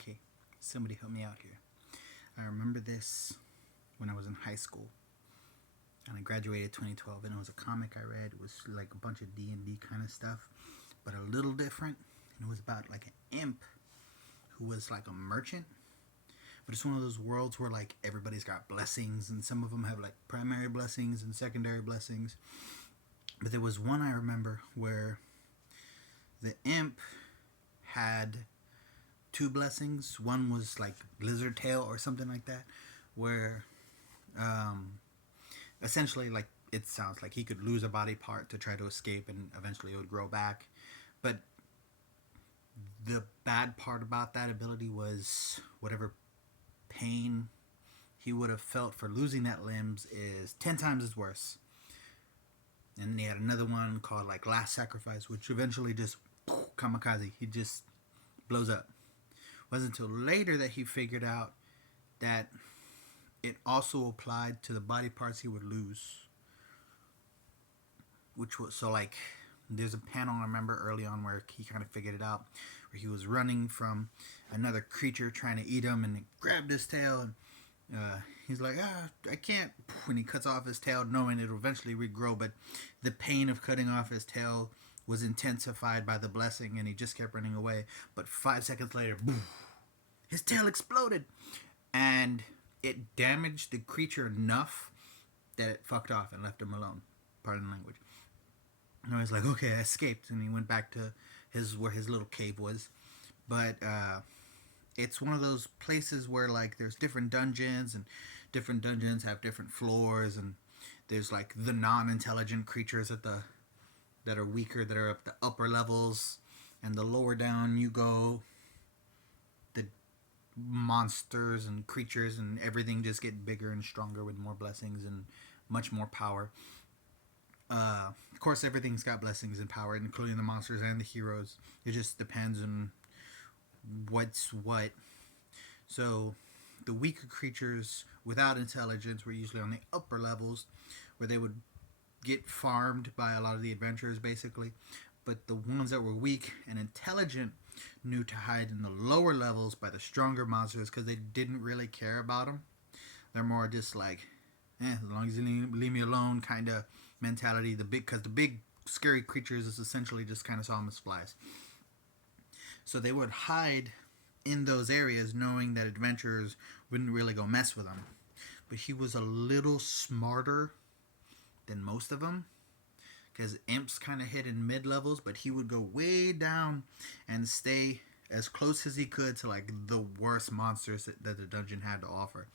Okay, somebody help me out here. I remember this when I was in high school, and I graduated 2012, and it was a comic I read. It was like a bunch of D&D kind of stuff, but a little different. And it was about like an imp who was like a merchant, but it's one of those worlds where like everybody's got blessings, and some of them have like primary blessings and secondary blessings. But there was one I remember where the imp had two blessings. One was like lizard tail or something like that, where um, essentially, like, it sounds like he could lose a body part to try to escape, and eventually it would grow back. But the bad part about that ability was whatever pain he would have felt for losing that limbs is 10 times as worse. And they had another one called like Last Sacrifice, which eventually just kamikaze. He just blows up. It wasn't until later that he figured out that it also applied to the body parts he would lose. Which was so like there's a panel I remember early on where he kind of figured it out, where he was running from another creature trying to eat him, and it grabbed his tail, and he's like, I can't. When he cuts off his tail, knowing it'll eventually regrow, but the pain of cutting off his tail was intensified by the blessing, and he just kept running away. But 5 seconds later, boom, his tail exploded, and it damaged the creature enough that it fucked off and left him alone. Pardon the language. And I was like, okay, I escaped, and he went back to where his little cave was. But it's one of those places where like there's different dungeons, and different dungeons have different floors, and there's like the non-intelligent creatures that are weaker, that are up the upper levels, and the lower down you go, the monsters and creatures and everything just get bigger and stronger with more blessings and much more power. Of course, everything's got blessings and power, including the monsters and the heroes. It just depends on what's what. So, the weaker creatures without intelligence were usually on the upper levels, where they would get farmed by a lot of the adventurers, basically. But the ones that were weak and intelligent knew to hide in the lower levels by the stronger monsters, because they didn't really care about them. They're more just like, as long as you leave me alone, kind of mentality. Because the big scary creatures is essentially just kind of saw them as flies. So they would hide in those areas, knowing that adventurers wouldn't really go mess with them. But he was a little smarter than most of them, because imps kind of hit in mid levels, but he would go way down and stay as close as he could to like the worst monsters that the dungeon had to offer.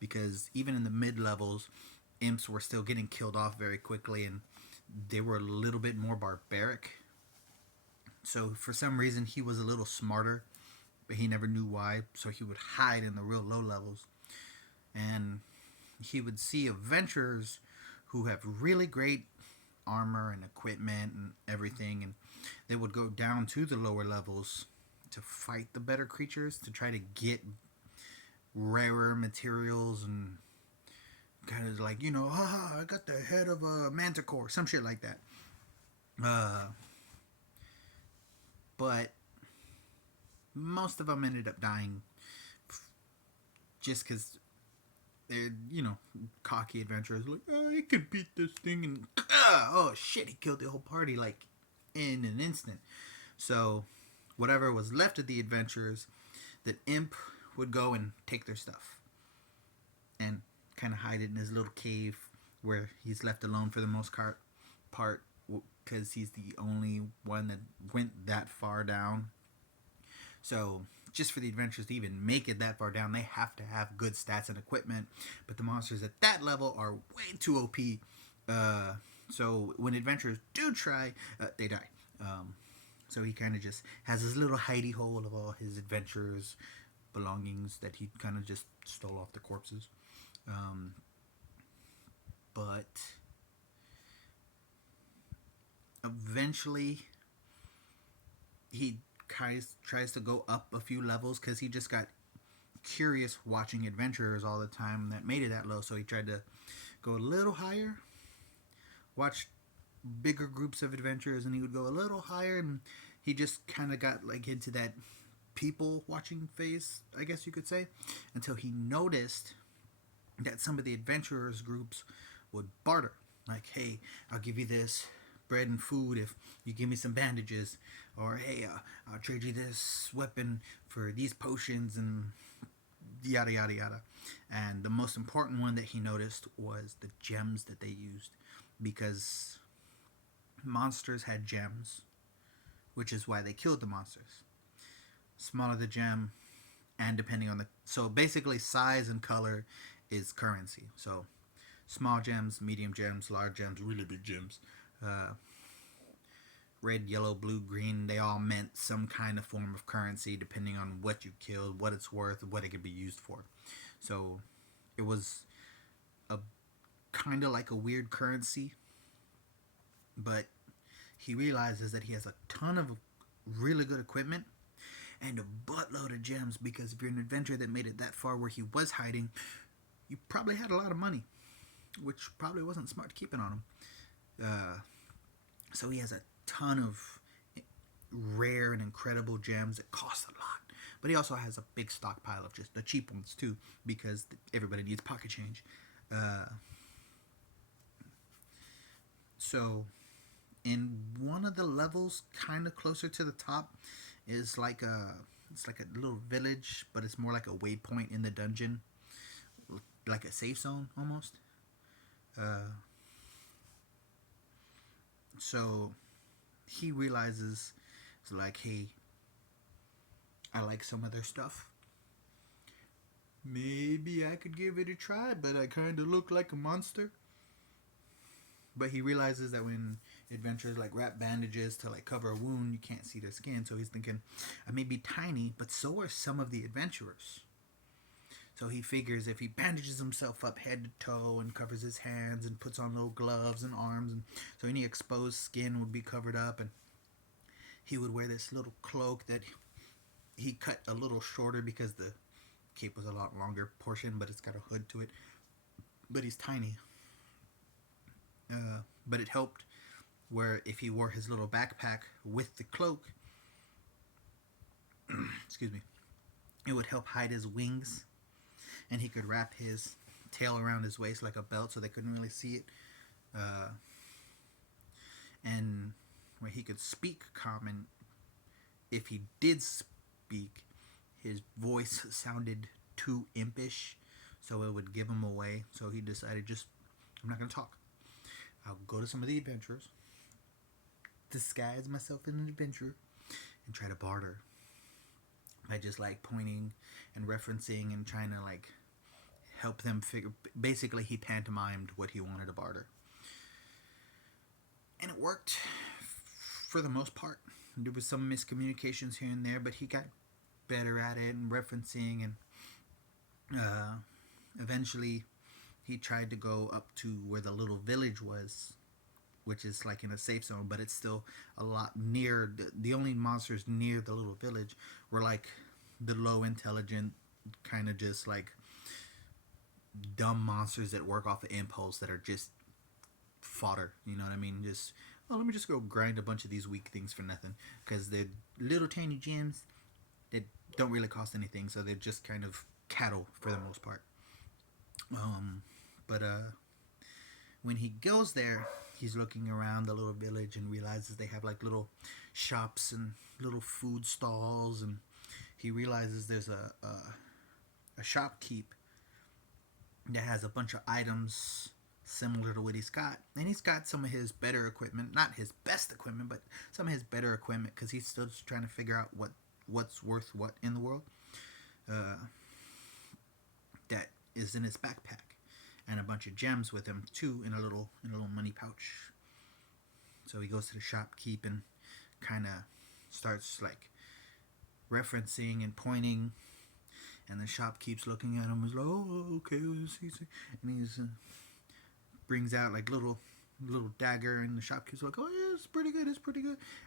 Because even in the mid levels, imps were still getting killed off very quickly, and they were a little bit more barbaric. So for some reason he was a little smarter, but he never knew why. So he would hide in the real low levels, and he would see adventurers who have really great armor and equipment and everything, and they would go down to the lower levels to fight the better creatures, to try to get rarer materials, and kind of like, I got the head of a manticore, some shit like that. But most of them ended up dying just because they're, cocky adventurers, like, I can beat this thing, and oh shit, he killed the whole party like in an instant. So whatever was left of the adventurers, the imp would go and take their stuff and kind of hide it in his little cave, where he's left alone for the most part, because he's the only one that went that far down. So just for the adventurers to even make it that far down, they have to have good stats and equipment. But the monsters at that level are way too OP. So when adventurers do try, they die. So he kind of just has this little hidey hole of all his adventurers' belongings that he kind of just stole off the corpses. But eventually he tries to go up a few levels, because he just got curious watching adventurers all the time that made it that low. So he tried to go a little higher, watch bigger groups of adventurers, and he would go a little higher, and he just kind of got like into that people watching phase, I guess you could say, until he noticed that some of the adventurers groups would barter. Like, hey, I'll give you this bread and food if you give me some bandages, or hey, I'll trade you this weapon for these potions, and yada yada yada. And the most important one that he noticed was the gems that they used, because monsters had gems, which is why they killed the monsters. Smaller the gem, and depending on the, so basically size and color is currency. So small gems, medium gems, large gems, really big gems, red, yellow, blue, green, they all meant some kind of form of currency depending on what you killed, what it's worth, what it could be used for. So it was a kind of like a weird currency, but he realizes that he has a ton of really good equipment and a buttload of gems, because if you're an adventurer that made it that far where he was hiding, you probably had a lot of money, which probably wasn't smart keeping on him. So he has a ton of rare and incredible gems that cost a lot. But he also has a big stockpile of just the cheap ones too, because everybody needs pocket change. So in one of the levels, kind of closer to the top, is like it's like a little village, but it's more like a waypoint in the dungeon, like a safe zone almost. So he realizes, it's like, hey, I like some of their stuff. Maybe I could give it a try, but I kind of look like a monster. But he realizes that when adventurers like wrap bandages to like cover a wound, you can't see their skin. So he's thinking, I may be tiny, but so are some of the adventurers. So he figures if he bandages himself up head to toe and covers his hands and puts on little gloves and arms, and so any exposed skin would be covered up, and he would wear this little cloak that he cut a little shorter because the cape was a lot longer portion, but it's got a hood to it. But he's tiny. But it helped where if he wore his little backpack with the cloak, excuse me, it would help hide his wings, and he could wrap his tail around his waist like a belt so they couldn't really see it. And where he could speak common, if he did speak, his voice sounded too impish, so it would give him away. So he decided, just, I'm not going to talk. I'll go to some of the adventurers, disguise myself as an adventurer, and try to barter by just like pointing and referencing and trying to like help them figure. Basically, he pantomimed what he wanted to barter, and it worked for the most part. There was some miscommunications here and there, but he got better at it and referencing, and eventually he tried to go up to where the little village was, which is like in a safe zone, but it's still a lot near. The only monsters near the little village were like the low intelligent, kind of just like dumb monsters that work off of impulse, that are just fodder. You know what I mean? Just, oh, let me just go grind a bunch of these weak things for nothing, because they're little tiny gems that don't really cost anything, so they're just kind of cattle for the most part. But when he goes there, he's looking around the little village and realizes they have like little shops and little food stalls, and he realizes there's a shopkeep that has a bunch of items similar to what he's got, and he's got some of his better equipment, not his best equipment, but some of his better equipment, because he's still just trying to figure out what's worth what in the world. That is in his backpack, and a bunch of gems with him too, in a little money pouch. So he goes to the shopkeep and kind of starts like referencing and pointing, and the shopkeep's looking at him. He's like, "Oh, okay," and he's brings out like little dagger, and the shopkeep's like, "Oh yeah, it's pretty good,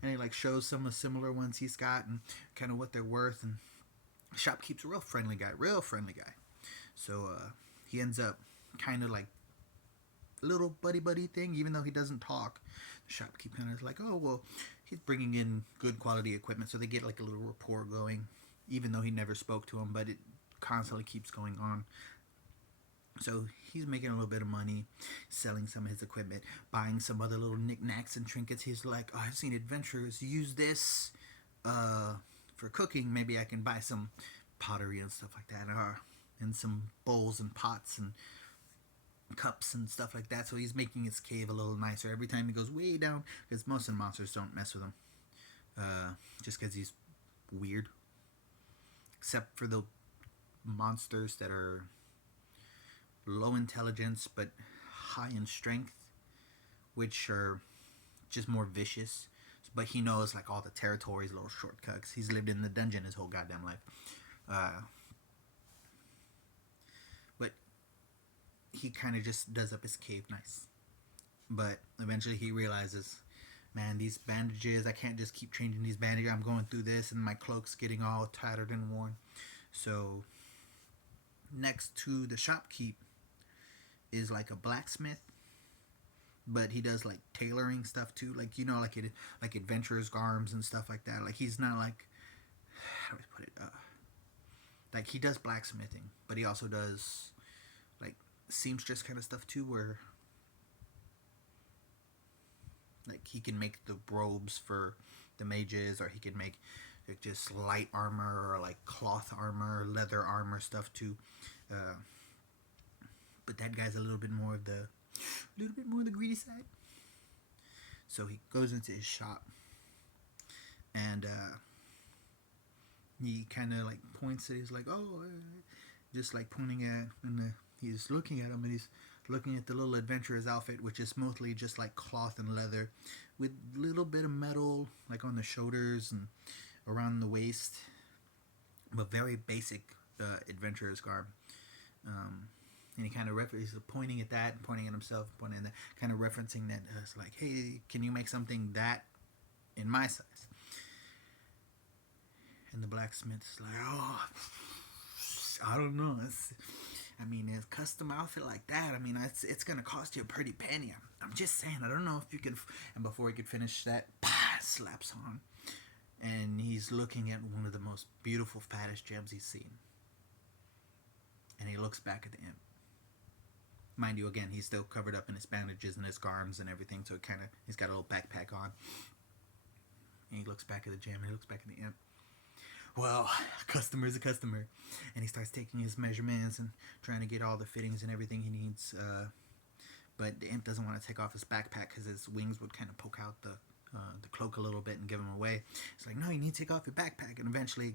and he like shows some of similar ones he's got and kind of what they're worth. And the shopkeep's a real friendly guy. So he ends up kind of like little buddy thing, even though he doesn't talk. The shopkeep kind of is like, oh well, he's bringing in good quality equipment, so they get like a little rapport going. even though he never spoke to him, but it constantly keeps going on. So he's making a little bit of money, selling some of his equipment, buying some other little knickknacks and trinkets. He's like, oh, I've seen adventurers use this for cooking. Maybe I can buy some pottery and stuff like that, and some bowls and pots and cups and stuff like that. So he's making his cave a little nicer every time he goes way down, because most of the monsters don't mess with him, just because he's weird. Except for the monsters that are low intelligence but high in strength, which are just more vicious. But he knows like all the territories, little shortcuts. He's lived in the dungeon his whole goddamn life. But he kind of just does up his cave nice. But eventually he realizes, man, these bandages, I can't just keep changing these bandages. I'm going through this and my cloak's getting all tattered and worn. So next to the shopkeep is like a blacksmith, but he does like tailoring stuff too, like like adventurers garms and stuff like that. Like he's not like, how do I put it, like he does blacksmithing, but he also does like seamstress kind of stuff too, where like he can make the robes for the mages, or he can make like just light armor, or like cloth armor, leather armor stuff too. But that guy's a little bit more of the greedy side. So he goes into his shop, and he kind of like points at. He's like, "Oh," just like pointing at, and he's looking at him, and he's looking at the little adventurer's outfit, which is mostly just like cloth and leather, with a little bit of metal like on the shoulders and around the waist, but very basic adventurer's garb. And he kind of he's pointing at that, pointing at himself, pointing at that, kind of referencing that. It's like, hey, can you make something that in my size? And the blacksmith's like, oh, I don't know. A custom outfit like that, it's gonna cost you a pretty penny. I'm just saying, I don't know if you can. And before he could finish that, slaps on, and he's looking at one of the most beautiful, fattest gems he's seen. And he looks back at the imp. Mind you, again, he's still covered up in his bandages and his garms and everything, so he's got a little backpack on. And he looks back at the gem, and he looks back at the imp. Well, a customer's a customer. And he starts taking his measurements and trying to get all the fittings and everything he needs. But the imp doesn't want to take off his backpack because his wings would kind of poke out the cloak a little bit and give him away. He's like, no, you need to take off your backpack. And eventually,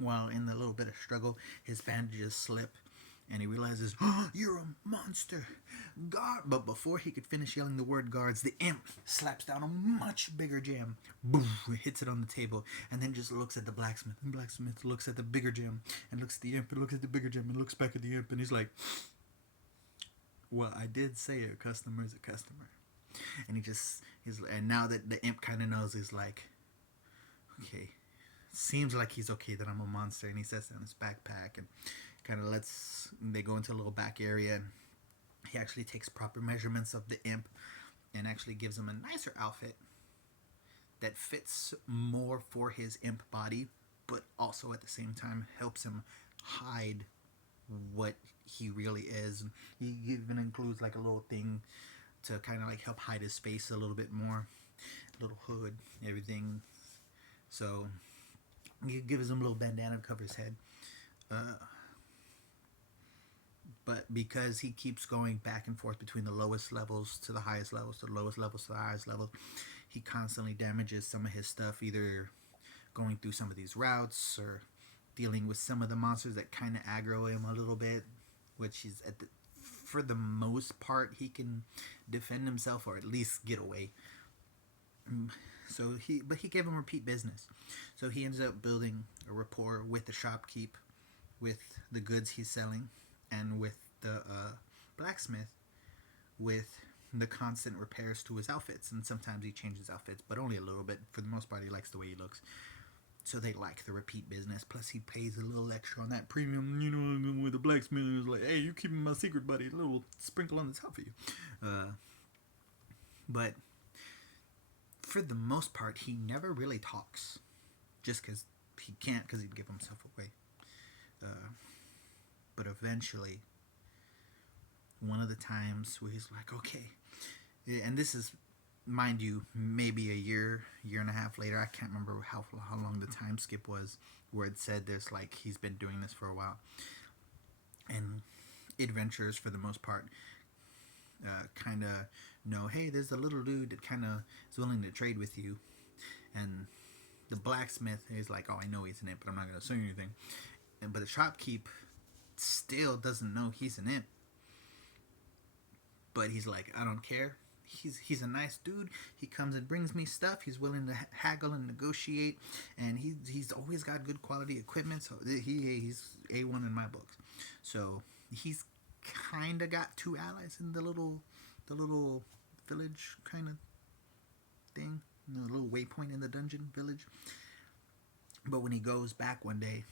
while in the little bit of struggle, his bandages slip. And he realizes, oh, you're a monster. Guard. But before he could finish yelling the word guards, the imp slaps down a much bigger gem. Boom, hits it on the table. And then just looks at the blacksmith. And the blacksmith looks at the bigger gem. And looks at the imp. And looks at the bigger gem. And looks back at the imp. And he's like, well, I did say a customer's a customer. And and now that the imp kind of knows, he's like, okay, seems like he's okay that I'm a monster. And he sets down his backpack and kind of they go into a little back area, and he actually takes proper measurements of the imp and actually gives him a nicer outfit that fits more for his imp body, but also at the same time helps him hide what he really is. He even includes like a little thing to kind of like help hide his face a little bit more, a little hood, everything. So he gives him a little bandana to cover his head. But because he keeps going back and forth between the lowest levels to the highest levels, to the lowest levels to the highest levels, he constantly damages some of his stuff, either going through some of these routes or dealing with some of the monsters that kind of aggro him a little bit, which is for the most part, he can defend himself or at least get away. But he gave him repeat business. So he ends up building a rapport with the shopkeep, with the goods he's selling, and with the blacksmith, with the constant repairs to his outfits. And sometimes he changes outfits, but only a little bit. For the most part, he likes the way he looks. So they like the repeat business. Plus, he pays a little extra on that premium, with the blacksmith. He's like, hey, you keeping my secret, buddy. A little sprinkle on the top for you. But for the most part, he never really talks. just because he can't, because he'd give himself away. But eventually, one of the times where he's like, okay, and this is, mind you, maybe a year and a half later. I can't remember how long the time skip was, where it said there's like he's been doing this for a while, and adventurers for the most part kind of know, hey, there's a little dude that kind of is willing to trade with you, and the blacksmith is like, oh, I know he's an imp, but I'm not gonna say anything. But the shopkeep still doesn't know he's an imp, but he's like, I don't care. He's a nice dude. He comes and brings me stuff. He's willing to haggle and negotiate, and he's always got good quality equipment. So he's A1 in my books. So he's kind of got two allies in the little village kind of thing, the little waypoint in the dungeon village. But when he goes back one day,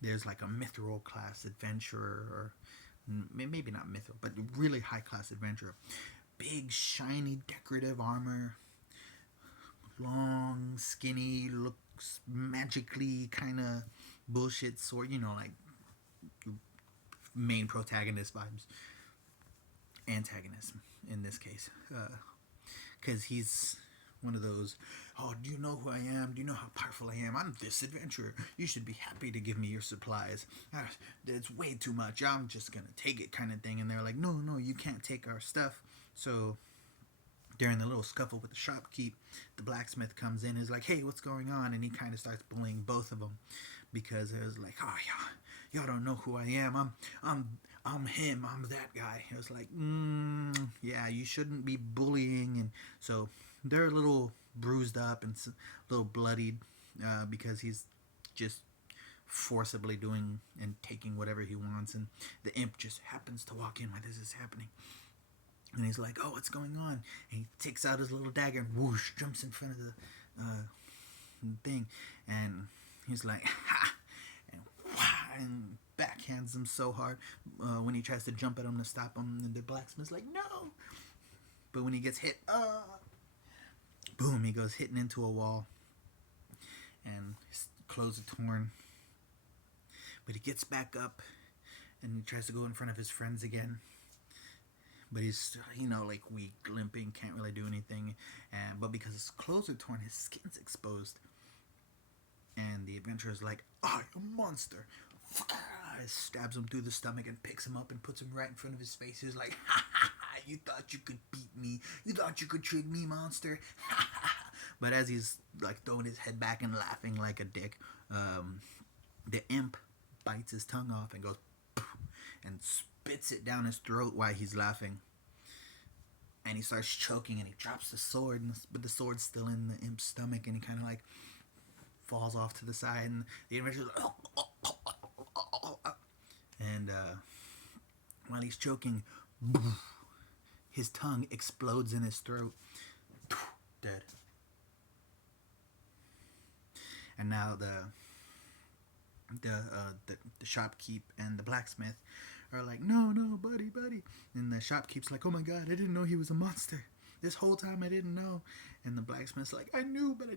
there's like a mithril class adventurer, or maybe not mithril, but really high class adventurer. Big, shiny, decorative armor, long, skinny, looks magically kind of bullshit sword, like main protagonist vibes. Antagonist in this case. Because he's one of those, oh, do you know who I am? Do you know how powerful I am? I'm this adventurer. You should be happy to give me your supplies. It's way too much. I'm just going to take it kind of thing. And they're like, no, you can't take our stuff. So during the little scuffle with the shopkeep, the blacksmith comes in and is like, hey, what's going on? And he kind of starts bullying both of them, because it was like, oh, y'all don't know who I am. I'm him. I'm that guy. It was like, yeah, you shouldn't be bullying. And so they're a little bruised up and a little bloodied, because he's just forcibly doing and taking whatever he wants. And the imp just happens to walk in while this is happening. And he's like, oh, what's going on? And he takes out his little dagger and whoosh, jumps in front of the thing. And he's like, ha! And wah! And backhands him so hard when he tries to jump at him to stop him. And the blacksmith's like, no! But when he gets hit, boom, he goes hitting into a wall. And his clothes are torn. But he gets back up and he tries to go in front of his friends again. But he's, like weak, limping, can't really do anything. But because his clothes are torn, his skin's exposed. And the adventurer's like, oh, you're a monster. Stabs him through the stomach and picks him up and puts him right in front of his face. He's like, ha ha ha, you thought you could beat me. You thought you could trick me, monster. Ha ha ha. But as he's like throwing his head back and laughing like a dick, the imp bites his tongue off and goes, and spits it down his throat while he's laughing. And he starts choking and he drops the sword, but the sword's still in the imp's stomach, and he kind of like falls off to the side, and the adventurer's like, and while he's choking, his tongue explodes in his throat. Dead. And now the shopkeep and the blacksmith are like, no, buddy. And the shopkeep's like, oh my god, I didn't know he was a monster. This whole time I didn't know. And the blacksmith's like, I knew, but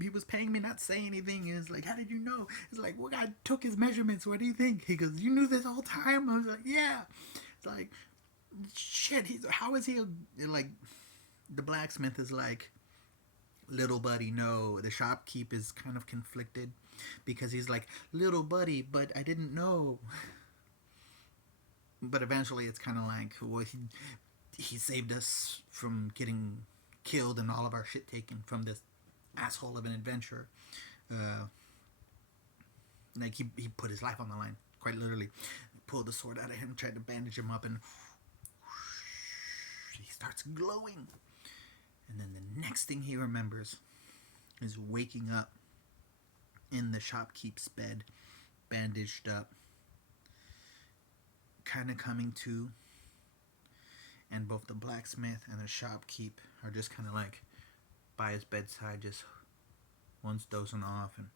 he was paying me not to say anything. And it's like, how did you know? It's like, well, I took his measurements. What do you think? He goes, you knew this whole time? I was like, yeah. It's like, shit, how is he like, the blacksmith is like, little buddy, no. The shopkeep is kind of conflicted, because he's like, little buddy, but I didn't know. But eventually it's kind of like, well, he saved us from getting killed and all of our shit taken from this asshole of an adventurer. Like he put his life on the line, quite literally. Pulled the sword out of him, tried to bandage him up, and he starts glowing. And then the next thing he remembers is waking up in the shopkeep's bed, bandaged up, kind of coming to. And both the blacksmith and the shopkeep are just kind of like by his bedside, just one's dozing off and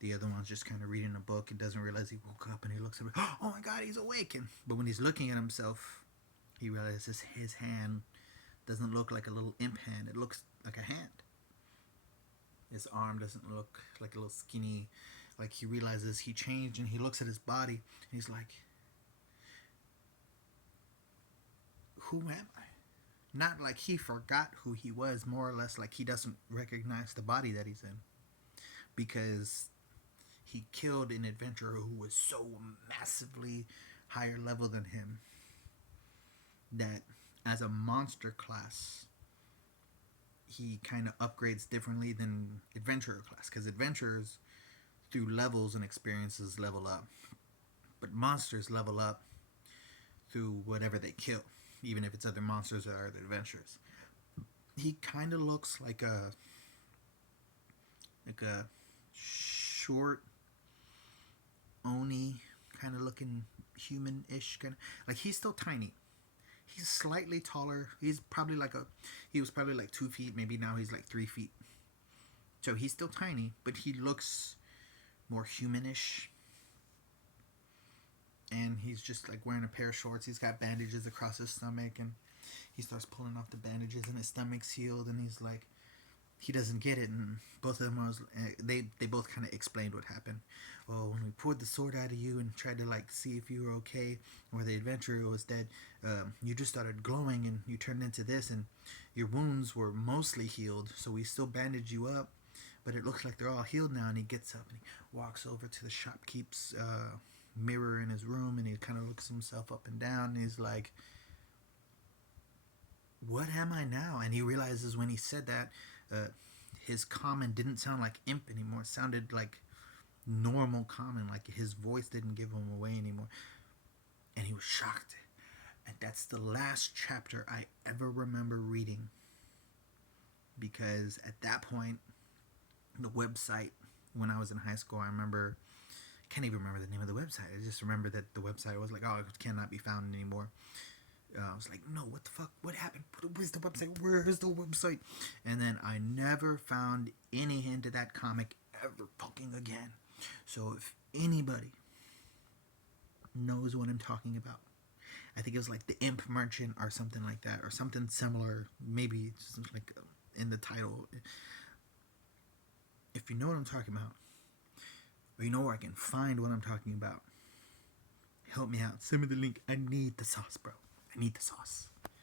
the other one's just kind of reading a book and doesn't realize he woke up, and he looks at him, oh my god, he's awake. But when he's looking at himself, he realizes his hand doesn't look like a little imp hand. It looks like a hand. His arm doesn't look like a little skinny. Like he realizes he changed, and he looks at his body, and he's like, "Who am I?" Not like he forgot who he was, more or less like he doesn't recognize the body that he's in because he killed an adventurer who was so massively higher level than him that as a monster class he kind of upgrades differently than adventurer class, because adventurers through levels and experiences level up, but monsters level up through whatever they kill, even if it's other monsters or other adventurers. He kind of looks like a short oni kind of looking human-ish kind of, like he's still tiny. He's slightly taller. He was probably like 2 feet. Maybe now he's like 3 feet. So he's still tiny, but he looks more humanish. And he's just like wearing a pair of shorts. He's got bandages across his stomach, and he starts pulling off the bandages, and his stomach's healed. And he's like, he doesn't get it, and both of them was they both kind of explained what happened. Oh, when we poured the sword out of you and tried to like see if you were okay, or the adventurer was dead, you just started glowing and you turned into this, and your wounds were mostly healed, so we still bandaged you up, but it looks like they're all healed now. And he gets up and he walks over to the shopkeep's mirror in his room, and he kind of looks himself up and down, and he's like, what am I now? And he realizes when he said that, his common didn't sound like imp anymore. It sounded like normal common, like his voice didn't give him away anymore. And he was shocked. And that's the last chapter I ever remember reading. Because at that point, the website, when I was in high school, I remember, I can't even remember the name of the website. I just remember that the website was like, oh, it cannot be found anymore. I was like, no, what the fuck? What happened? Where's the website? Where is the website? And then I never found any hint of that comic ever fucking again. So if anybody knows what I'm talking about, I think it was like the Imp Merchant or something like that, or something similar. Maybe it's like in the title. If you know what I'm talking about, or you know where I can find what I'm talking about, help me out. Send me the link. I need the sauce, bro. I need the sauce.